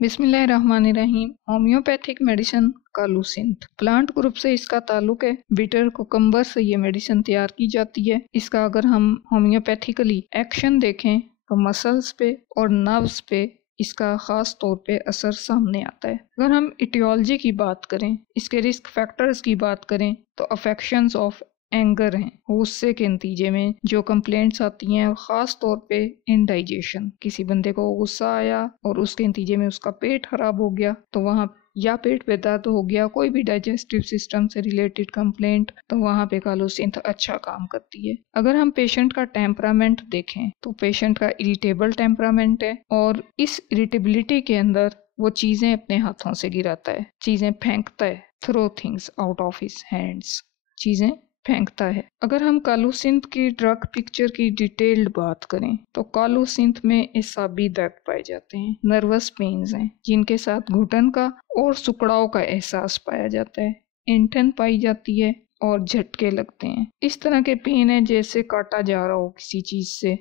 बिस्मिल्लाहिर्रहमानिर्रहीम। Homeopathic medicine कालूसिंथ plant group से इसका ताल्लुक है। बिटर कुकम्बर से ये मेडिसिन तैयार की जाती है। इसका अगर हम होम्योपैथिकली एक्शन देखें तो मसल्स पे और नर्व्स पे इसका खास तौर पे असर सामने आता है। अगर हम इटियोलॉजी की बात करें, इसके रिस्क फैक्टर्स की बात करें तो अफेक्शंस ऑफ एंगर हैं, गुस्से के नतीजे में जो कंप्लेंट्स आती हैं, और ख़ास तौर पे इनडाइजेशन। किसी बंदे को गुस्सा आया और उसके नतीजे में उसका पेट खराब हो गया तो वहाँ या पेट पे दर्द हो गया, कोई भी डाइजेस्टिव सिस्टम से रिलेटेड कंप्लेंट, तो वहाँ पे कालूसिंथ अच्छा काम करती है। अगर हम पेशेंट का टेम्परामेंट देखें तो पेशेंट का इरिटेबल टेम्परामेंट है और इस इरिटेबिलिटी के अंदर वो चीज़ें अपने हाथों से गिराता है, चीज़ें फेंकता है, throw things out of his hands, चीज़ें फेंकता है। अगर हम कालूसिंथ की ड्रग पिक्चर की डिटेल्ड बात करें तो कालूसिंथ में एसाबी दर्द पाए जाते हैं, नर्वस पेन्स हैं जिनके साथ घुटन का और सुकड़ाव का एहसास पाया जाता है, इंटन पाई जाती है और झटके लगते हैं। इस तरह के पेन है जैसे काटा जा रहा हो किसी चीज से,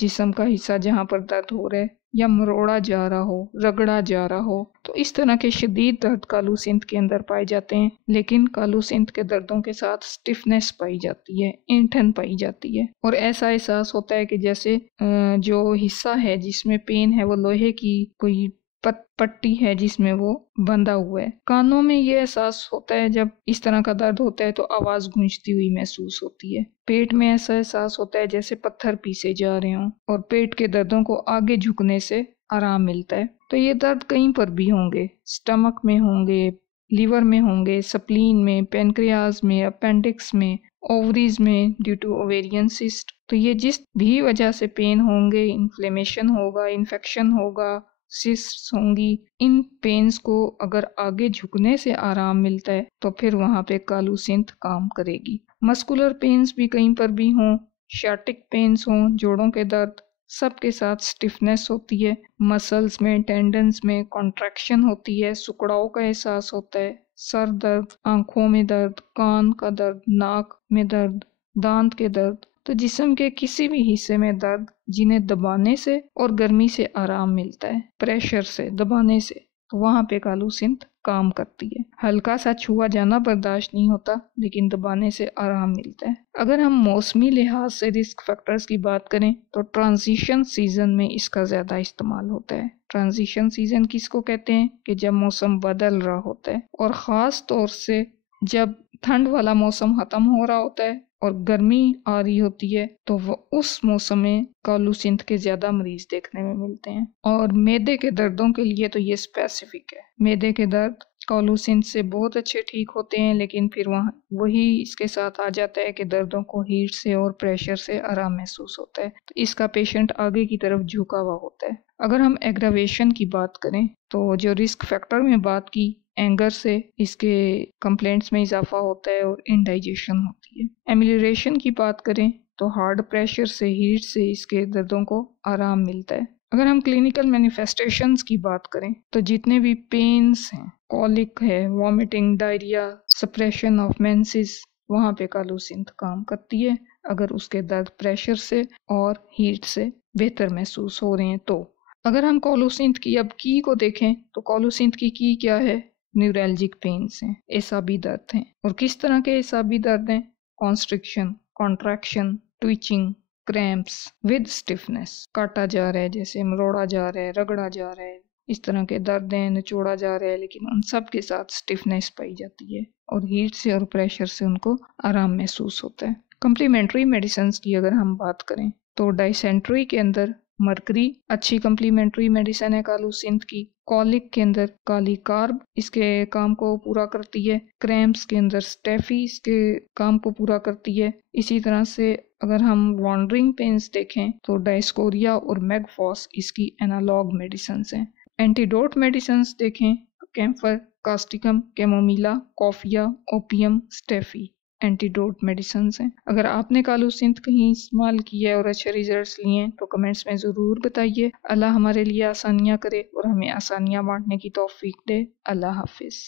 जिस्म का हिस्सा जहाँ पर दर्द हो रहा है, या मरोड़ा जा रहा हो, रगड़ा जा रहा हो, तो इस तरह के शदीद दर्द कालूसिंथ के अंदर पाए जाते हैं। लेकिन कालूसिंथ के दर्दों के साथ स्टिफनेस पाई जाती है, ऐंठन पाई जाती है और ऐसा एहसास होता है कि जैसे जो हिस्सा है जिसमें पेन है वो लोहे की कोई पट्टी है जिसमें वो बंधा हुआ है। कानों में ये एहसास होता है जब इस तरह का दर्द होता है तो आवाज गूंजती हुई महसूस होती है। पेट में ऐसा एहसास होता है जैसे पत्थर पीसे जा रहे हों और पेट के दर्दों को आगे झुकने से आराम मिलता है। तो ये दर्द कहीं पर भी होंगे, स्टमक में होंगे, लीवर में होंगे, स्प्लीन में, पेनक्रियाज में, अपेंडिक्स में, ओवरीज में ड्यू टू ओवेरियन सिस्ट। तो ये जिस भी वजह से पेन होंगे, इन्फ्लेमेशन होगा, इन्फेक्शन होगा, सिस्ट्स होंगी, इन पेन्स को अगर आगे झुकने से आराम मिलता है तो फिर वहाँ पे कालूसिंथ काम करेगी। मस्कुलर पेन्स भी कहीं पर भी हों, शार्टिक पेन्स हों, जोड़ों के दर्द, सबके साथ स्टिफनेस होती है, मसल्स में, टेंडन्स में कॉन्ट्रैक्शन होती है, सुकड़ाव का एहसास होता है, सर दर्द, आंखों में दर्द, कान का दर्द, नाक में दर्द, दांत के दर्द, तो जिस्म के किसी भी हिस्से में दर्द जिन्हें दबाने से और गर्मी से आराम मिलता है, प्रेशर से, दबाने से, तो वहाँ पे कालूसिंथ काम करती है। हल्का सा छुआ जाना बर्दाश्त नहीं होता लेकिन दबाने से आराम मिलता है। अगर हम मौसमी लिहाज से रिस्क फैक्टर्स की बात करें तो ट्रांजिशन सीजन में इसका ज्यादा इस्तेमाल होता है। ट्रांजिशन सीजन किसको कहते हैं कि जब मौसम बदल रहा होता है और ख़ास तौर से जब ठंड वाला मौसम ख़त्म हो रहा होता है और गर्मी आ रही होती है, तो वो उस मौसम में कालूसिंथ के ज्यादा मरीज देखने में मिलते हैं। और मैदे के दर्दों के लिए तो ये स्पेसिफिक है। मैदे के दर्द कालूसिंथ से बहुत अच्छे ठीक होते हैं, लेकिन फिर वहाँ वही इसके साथ आ जाता है कि दर्दों को हीट से और प्रेशर से आराम महसूस होता है, तो इसका पेशेंट आगे की तरफ झुका हुआ होता है। अगर हम एग्रावेशन की बात करें तो जो रिस्क फैक्टर में बात की, एंगर से इसके कंप्लेंट्स में इजाफा होता है और इनडाइजेशन होती है। एमिलियरेशन की बात करें तो हार्ड प्रेशर से, हीट से इसके दर्दों को आराम मिलता है। अगर हम क्लिनिकल मैनिफेस्टेशंस की बात करें तो जितने भी पेन्स हैं, कॉलिक है, vomiting, diarrhoea, suppression of menses, वहाँ पे कालूसिंथ काम करती है अगर उसके दर्द प्रेशर से और हीट से बेहतर महसूस हो रहे हैं तो। अगर हम कालूसिंथ की अब की को देखें तो कालूसिंथ की क्या है? न्यूरैल्जिक पेन्स हैं, एसाबी दर्द हैं। और किस तरह के एसाबी दर्द हैं? Constriction, contraction, twitching, cramps with stiffness, काटा जा रहा है जैसे, मरोड़ा जा रहा है, रगड़ा जा रहा है, इस तरह के दर्द हैं, निचोड़ा जा रहा है, लेकिन उन सब के साथ स्टिफनेस पाई जाती है और हीट से और प्रेशर से उनको आराम महसूस होता है। कम्प्लीमेंट्री मेडिसिन की अगर हम बात करें तो डाइसेंट्री के अंदर मरकरी अच्छी कम्प्लीमेंट्री मेडिसिन है कालूसिंथ की। कॉलिक के अंदर काली कार्ब इसके काम को पूरा करती है। क्रैम्प्स के अंदर स्टेफी इसके काम को पूरा करती है। इसी तरह से अगर हम वॉन्डरिंग पेन्स देखें तो डायस्कोरिया और मैगफॉस इसकी एनालॉग मेडिसिन हैं। एंटीडोट मेडिसिन देखें तो camphor, causticum, chamomilla, coffea, opium, staphy antidote medicine हैं। अगर आपने कालूसिंथ कहीं इस्तेमाल किया है और अच्छे रिजल्ट्स लिए हैं तो कमेंट्स में ज़रूर बताइए। अल्लाह हमारे लिए आसानियाँ करे और हमें आसानियाँ बांटने की तौफीक दे। अल्लाह हाफिज़।